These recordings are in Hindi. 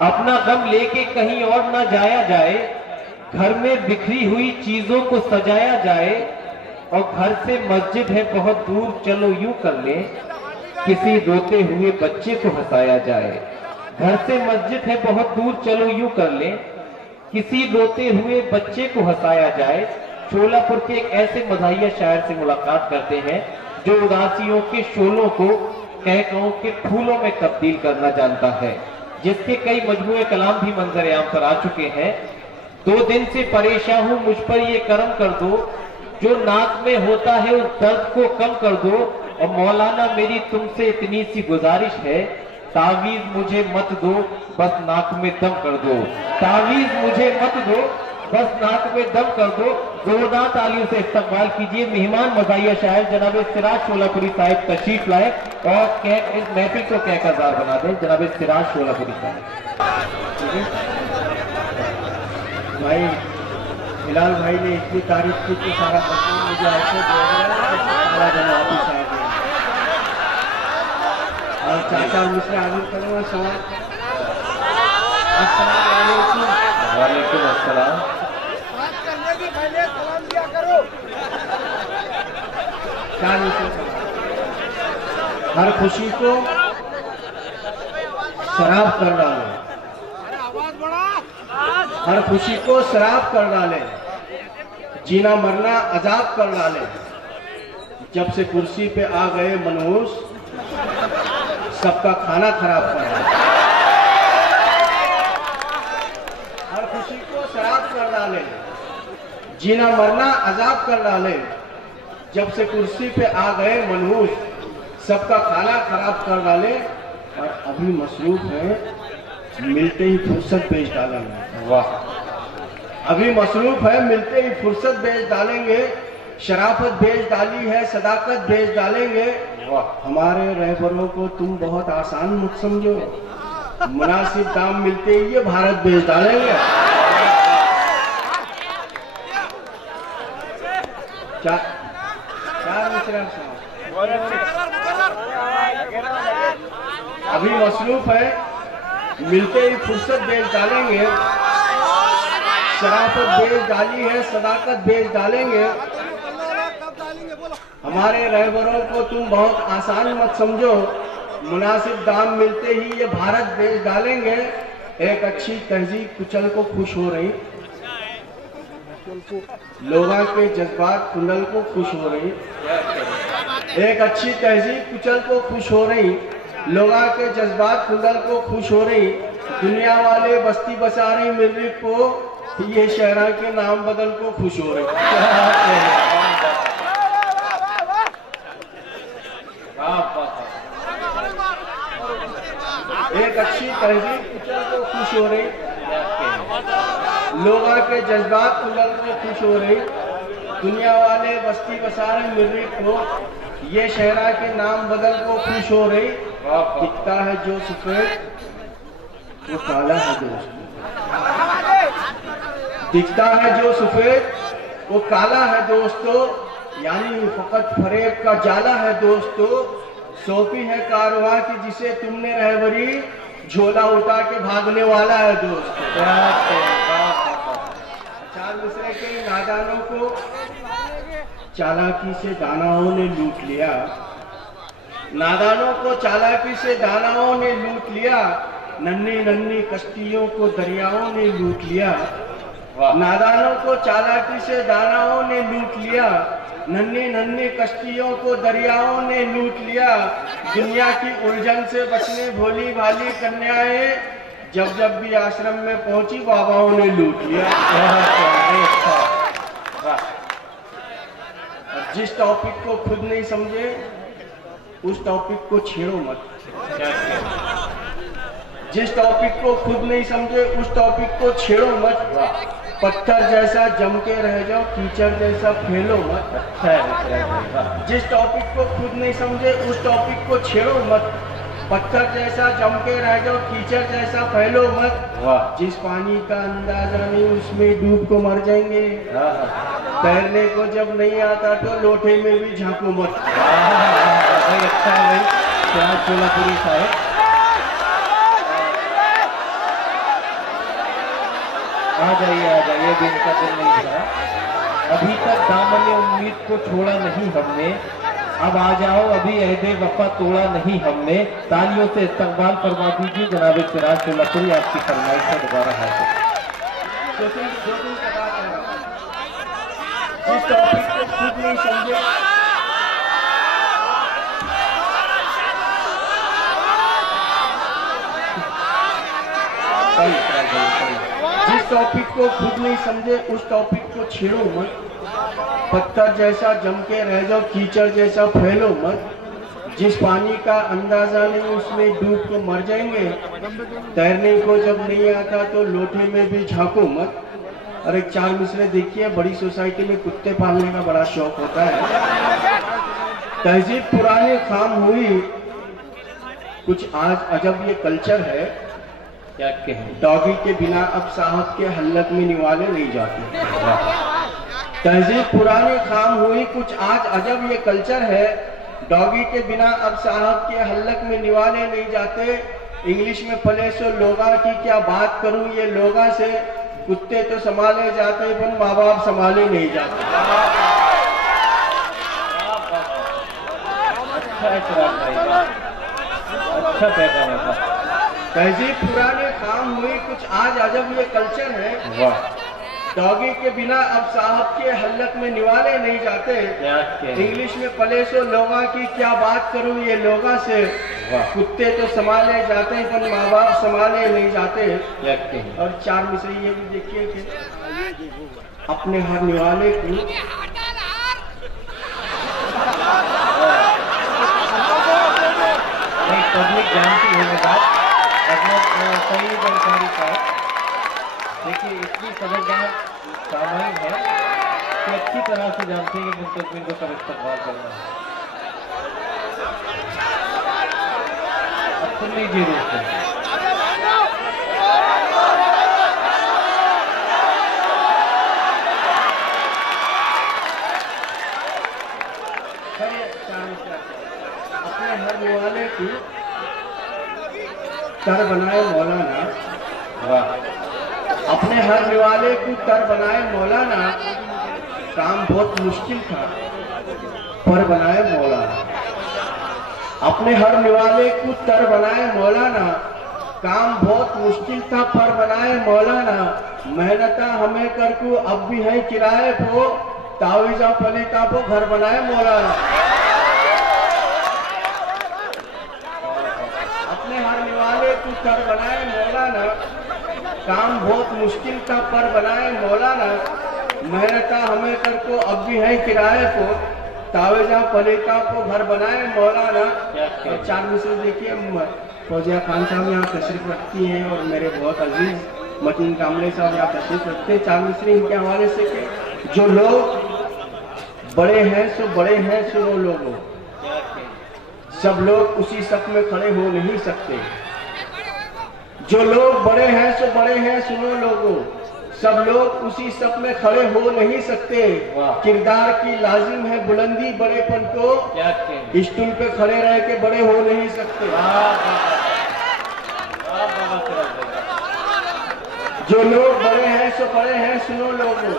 अपना गम लेके कहीं और ना जाया जाए, घर में बिखरी हुई चीजों को सजाया जाए, और घर से मस्जिद है बहुत दूर चलो यूं कर ले, किसी रोते हुए बच्चे को हंसाया जाए। घर से मस्जिद है बहुत दूर चलो यूं कर ले, किसी रोते हुए बच्चे को हंसाया जाए। शोलापुर के एक ऐसे मज़ाहिया शायर से मुलाकात करते हैं जो उदासियों के शोलों को कहकहों के फूलों में तब्दील करना जानता है, जिसके कई मजमूए कलाम भी मंजर आम पर आ चुके हैं। 2 दिन से परेशान हूं, मुझ पर ये करम कर दो, जो नाक में होता है उस दर्द को कम कर दो। और मौलाना मेरी तुमसे इतनी सी गुजारिश है, तावीज मुझे मत दो, बस नाक में दम कर दो। तावीज मुझे मत दो, बस नाक में दम कर दो। जोरदार तालियों से इस्तकबाल कीजिए मेहमान मज़ाहिया शायर जनाब सिराज शोलापुरी साहिब तशरीफ लाए और इस महफिल को कहकजार बना दें। जनाब सिराज शोलापुरी साहिब। भाई हिलाल भाई ने इतनी तारीफ की तो सारा मुझे ऐसे और चाचा मिश्रा आगे करूँगा सवाल। वालेकुम अस्सलाम। हर खुशी को शराब कर डाले, हर खुशी को शराब कर डाले, जीना मरना अजाब कर डाले। जब से कुर्सी पे आ गए मनहूस, सबका खाना खराब कर डाले। हर खुशी को शराब कर डाले, जीना मरना अजाब कर डाले। जब से कुर्सी पे आ गए मनहूस, सबका खाना खराब कर डाले। और अभी मसरूफ है, मिलते ही फुर्सत बेच डालेंगे। वाह। अभी मसरूफ है, मिलते ही फुर्सत बेच डालेंगे। शराफत बेच डाली है, सदाकत बेच डालेंगे। वाह। हमारे रहबरों को तुम बहुत आसान मत समझो, मुनासिब दाम मिलते ही ये भारत बेच डालेंगे। अभी मसरूफ है, मिलते ही फुर्सत बेच डालेंगे। शराफत बेच डाली है, सदाकत बेच डालेंगे। हमारे रहबरों को तुम बहुत आसान मत समझो, मुनासिब दाम मिलते ही ये भारत बेच डालेंगे। एक अच्छी तहजीब कुचल को खुश हो रही, लोगों के जज्बात कुंडल को खुश हो रही। एक अच्छी तहजीब कुचल को खुश हो रही, लोगों के जज्बात कुंडल को खुश हो रही। दुनिया वाले बस्ती बसा रही मिर्रिक को, ये शहरा के नाम बदल को खुश हो रही। एक अच्छी तहजीब कुचल को खुश हो रही, लोगों के जज्बात कुंडल को खुश हो रही। दुनिया वाले बस्ती बसा रहे मिर्रिक को, ये शहरा के नाम बदल को खुश हो रही। दिखता है जो सफेद वो काला है दोस्त, दिखता है जो सफेद वो काला है दोस्तों। यानी फकत फरेब का जाला है दोस्तों। सोफी है कारवां की जिसे तुमने रहबरी, झोला उठा के भागने वाला है दोस्तों। चार दूसरे के नादानों को चालाकी से दानाओं ने लूट लिया, नादानों को चालाकी से दानाओं ने लूट लिया। नन्ही नन्ही कश्तियों को दरियाओं ने लूट लिया, नादानों को चालाकी से दानाओं ने लूट लिया। नन्ही नन्ही कश्तियों को दरियाओं ने लूट लिया। दुनिया की उलझन से बचने भोली भाली कन्याएं, जब जब भी आश्रम में पहुंची बाबाओं ने लूट लिया। जिस टॉपिक को खुद नहीं समझे उस टॉपिक को छेड़ो मत। जिस टॉपिक को खुद नहीं समझे उस टॉपिक को छेड़ो मत। पत्थर जैसा जम के रह जाओ, कीचड़ जैसा फैलो मत। जिस टॉपिक को खुद नहीं समझे उस टॉपिक को छेड़ो मत। पत्थर जैसा जम के रह जाओ, कीचड़ जैसा फैलो मत। जिस पानी का अंदाजा नहीं उसमें डूब को मर जाएंगे। तैरने को जब नहीं आता तो लोटे में भी झांको मत। अच्छा है भाई, शोलापुरी साहब। आ जाइए, भी इनका दिल नहीं था। अभी तक दामन उम्मीद को छोड़ा नहीं हमने, अब आ जाओ, अभी अहदे वफा तोड़ा नहीं हमने। तालियों से इस्तकबाल फरमा दीजिए जनाब सिराज सोलापुरी, आपकी फरमाइश से दोबारा हाजिर। जिस टॉपिक को खुद नहीं समझे, जिस टॉपिक को खुद नहीं समझे उस टॉपिक को छेड़ो मत। पत्थर जैसा जम के रह जाओ, कीचड़ जैसा फैलो मत। जिस पानी का अंदाजा नहीं उसमें डूब के मर जाएंगे। तैरने को जब नहीं आता तो लोटे में भी झांको मत। और एक चार मिसरे देखिए, बड़ी सोसाइटी में कुत्ते पालने का बड़ा शौक होता है। तहजीब पुरानी खाम हुई, कुछ आज अजब ये कल्चर है। क्या कहें, डॉगी के बिना अब साहब के हल्लक में निवाले नहीं जाते। तहजीब पुरानी खाम हुई, कुछ आज अजब ये कल्चर है। डॉगी के बिना अब साहब के हल्लक में निवाले नहीं जाते। इंग्लिश में पले सो लोगा की क्या बात करूं ये लोगा से। कुत्ते तो संभाले जाते पर माँ बाप संभाले नहीं जाते। अच्छा है चिराग भाई, अच्छा पैगाम है। तहजीब पुराने काम हुई, कुछ आज अजब ये कल्चर है। वाह, डॉगी के बिना अब साहब के हल्लक में निवाले नहीं जाते। इंग्लिश में पले सो लोगा की क्या बात करूं ये लोगा से। कुत्ते तो संभाले जाते पर माँ बाप संभाले नहीं जाते। और चार मिसरे ये भी देखिए कि अपने हर निवाले को पब्लिक जानती होने बाद अगर सही जानकारी का देखिए इतनी समझदार सामान्य है कि अच्छी तरह से जानते हैं कि मुंतजमीन को कब इस्तेमाल करना है। अब सुन लीजिए दोस्तों, अपने हर निवाले की तर बनाए मौलाना। अपने हर निवाले को तर बनाए मौलाना। काम बहुत मुश्किल था पर बनाए मौलाना। अपने हर निवाले को तर बनाए मौलाना। काम बहुत मुश्किल था पर बनाए मौलाना। मेहनता हमें कर को अब भी है किराए को। तावीजा पलीता को घर बनाए मौलाना। अपने हर निवाले को तर बनाए मौलाना। काम बहुत मुश्किल था पर बनाए मौलाना। मेहनता हमें कर को अब भी है किराए को। तावेजा पलेता को घर बनाए मौलाना। और चार मिसरे देखिए, फौजिया खान साहब यहाँ तशरीफ रखती हैं और मेरे बहुत अजीज मतीन कामले साहब यहाँ तशरीफ रखते हैं। चार मिसरे इनके हवाले से कि जो लोग बड़े हैं सो बड़े हैं सुनो लोगों। सब लोग उसी सफ में खड़े हो नहीं सकते। जो लोग बड़े हैं सो बड़े हैं सुनो लोगों। सब लोग उसी सफ में खड़े हो नहीं सकते। किरदार की लाजिम है बुलंदी बड़ेपन को। स्टूल पे खड़े रह के बड़े हो नहीं सकते। जो लोग बड़े हैं सो बड़े हैं सुनो लोगों।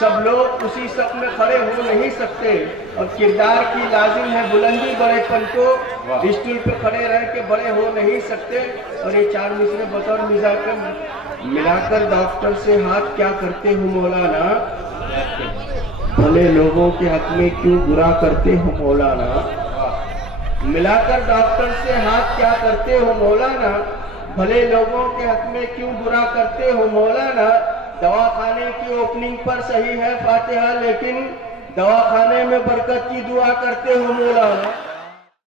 सब लोग उसी सफ में खड़े हो नहीं सकते। और किरदार की लाजिम है बुलंदी बड़ेपन को। स्टूल पे खड़े रह के बड़े हो नहीं सकते। और ये चार मिसरे बतौर मिलाकर डॉक्टर से हाथ क्या करते हो मौलाना। भले लोगों के हक में क्यों बुरा करते हो मौलाना। मिलाकर डॉक्टर से हाथ क्या करते हो मौलाना। भले लोगों के हक में क्यों बुरा करते हो मौलाना। दवाखाने की ओपनिंग पर सही है फातिहा, लेकिन दवाखाने में बरकत की दुआ करते हो मौलाना।